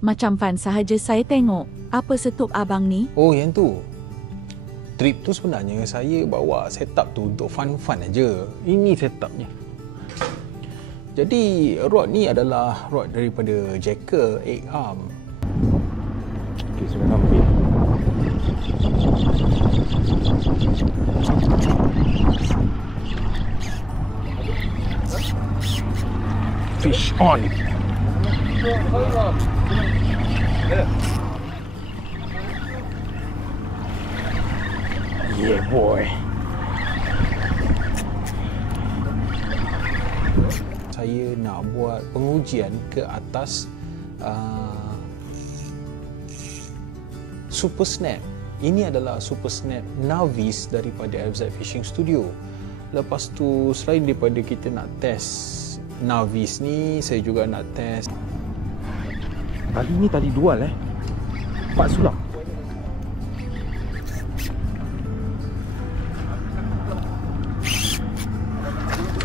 Macam fun sahaja saya tengok. Apa setup abang ni? Oh, yang tu. Trip tu sebenarnya saya bawa setup tu untuk fun-fun aja. Ini setupnya. Jadi rod ni adalah rod daripada Jacker 8 arm. Okey, sudah sampai. Fish on. Yeah boy. Saya nak buat pengujian ke atas Super Snap. Ini adalah Super Snap Navis daripada FZ Fishing Studio. Lepas tu selain daripada kita nak test Navis ni, saya juga nak test tali ni tali dual 4 sulam.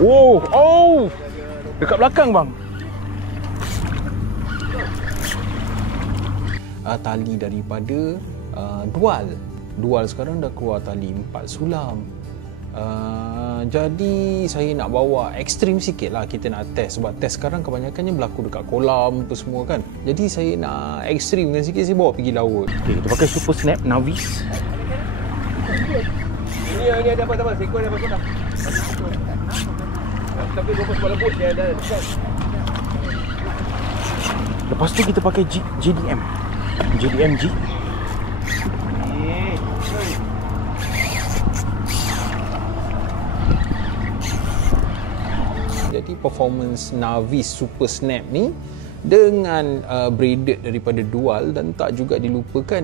Oh, dekat belakang bang. Tali daripada dual sekarang dah keluar tali 4 sulam. Jadi saya nak bawa ekstrim sikit lah, kita nak test. Sebab test sekarang kebanyakannya berlaku dekat kolam apa semua kan. Jadi saya nak ekstrimkan sikit, saya bawa pergi laut. Okay, kita pakai Super Snap Navis. Ini ada apa-apa, seekor ada apa-apa. Tapi berapa sebuah lembut dia ada dekat. Lepas tu kita pakai JDM G. Jadi performance Navis Super Snap ni dengan braided daripada dual, dan tak juga dilupakan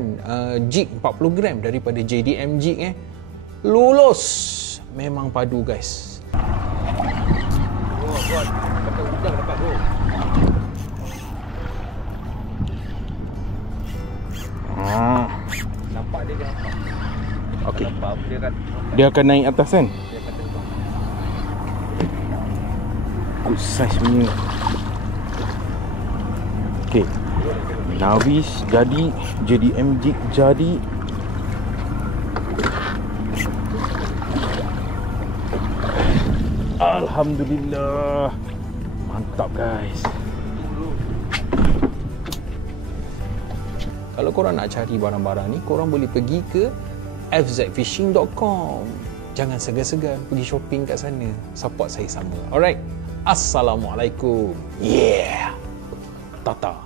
jig 40 gram daripada JDM jig lulus. Memang padu guys. Buat pakai udang dapat tu. Nampak dia nampak. Okey. Nampak dia kan. Dia akan naik atas kan? Dia akan terbang. Good size punya. Okey. Navis jadi, JDM jig jadi. Alhamdulillah. Mantap guys. Kalau korang nak cari barang-barang ni, korang boleh pergi ke fzfishing.com. Jangan segan-segan pergi shopping kat sana. Support saya sama. Alright. Assalamualaikum. Yeah. Tata.